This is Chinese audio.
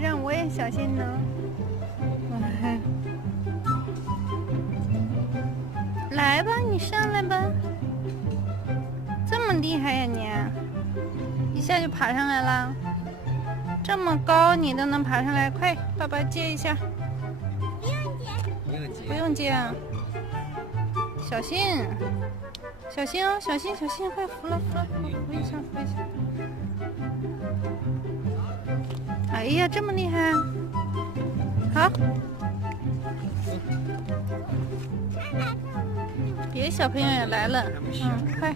让我也小心呢。来吧，你上来吧。这么厉害呀你！一下就爬上来了，这么高你都能爬上来，快，爸爸接一下。不用接，不用接啊，小心，小心哦，小心小心，快扶了扶了，扶一下扶一下。哎呀，这么厉害！好，别的小朋友也来了，快。